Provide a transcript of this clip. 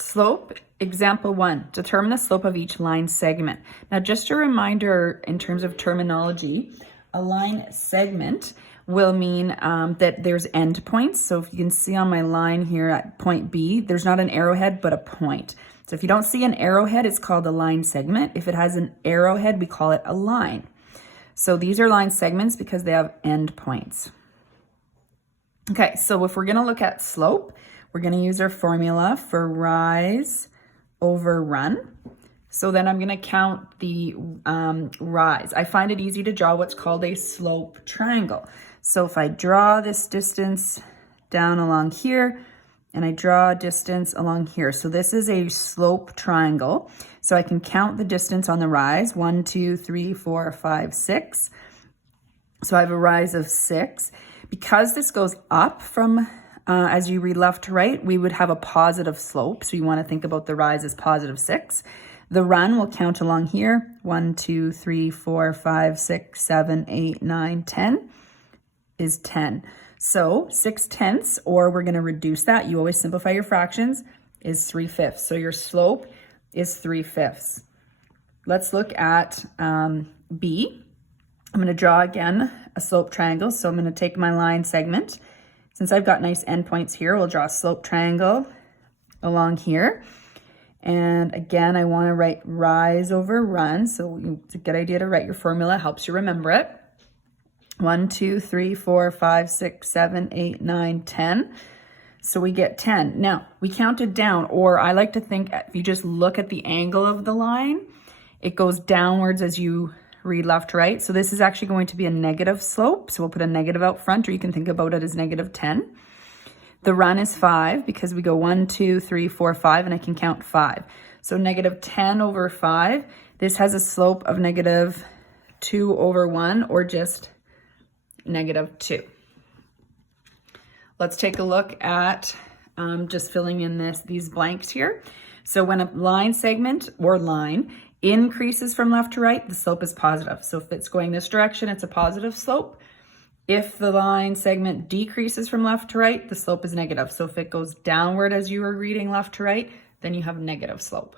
Slope, example 1, determine the slope of each line segment. Now, just a reminder in terms of terminology, a line segment will mean that there's endpoints. So if you can see on my line here at point B, there's not an arrowhead, but a point. So if you don't see an arrowhead, it's called a line segment. If it has an arrowhead, we call it a line. So these are line segments because they have endpoints. Okay, so if we're gonna look at slope, we're gonna use our formula for rise over run. So then I'm gonna count the rise. I find it easy to draw what's called a slope triangle. So if I draw this distance down along here, and I draw a distance along here. So this is a slope triangle. So I can count the distance on the rise, 1, 2, 3, 4, 5, 6. So I have a rise of 6. Because this goes up from, as you read left to right, we would have a positive slope. So you want to think about the rise as positive 6. The run will count along here, 1, 2, 3, 4, 5, 6, 7, 8, 9, 10 is 10. So 6/10, or we're going to reduce that. You always simplify your fractions, is 3/5. So your slope is 3/5. Let's look at B. I'm going to draw again a slope triangle. So I'm going to take my line segment. Since I've got nice endpoints here, we'll draw a slope triangle along here. And again, I want to write rise over run. So it's a good idea to write your formula. It helps you remember it. 1, 2, 3, 4, 5, 6, 7, 8, 9, 10. So we get 10. Now, we counted down, or I like to think if you just look at the angle of the line, it goes downwards as you read left to right. So this is actually going to be a negative slope. So we'll put a negative out front, or you can think about it as negative 10. The run is 5 because we go 1, 2, 3, 4, 5, and I can count 5. So negative 10 over 5. This has a slope of negative 2 over 1, or just negative 2. Let's take a look at just filling in these blanks here. So when a line segment or line increases from left to right, the slope is positive. So if it's going this direction, it's a positive slope. If the line segment decreases from left to right, the slope is negative. So if it goes downward as you are reading left to right, then you have negative slope.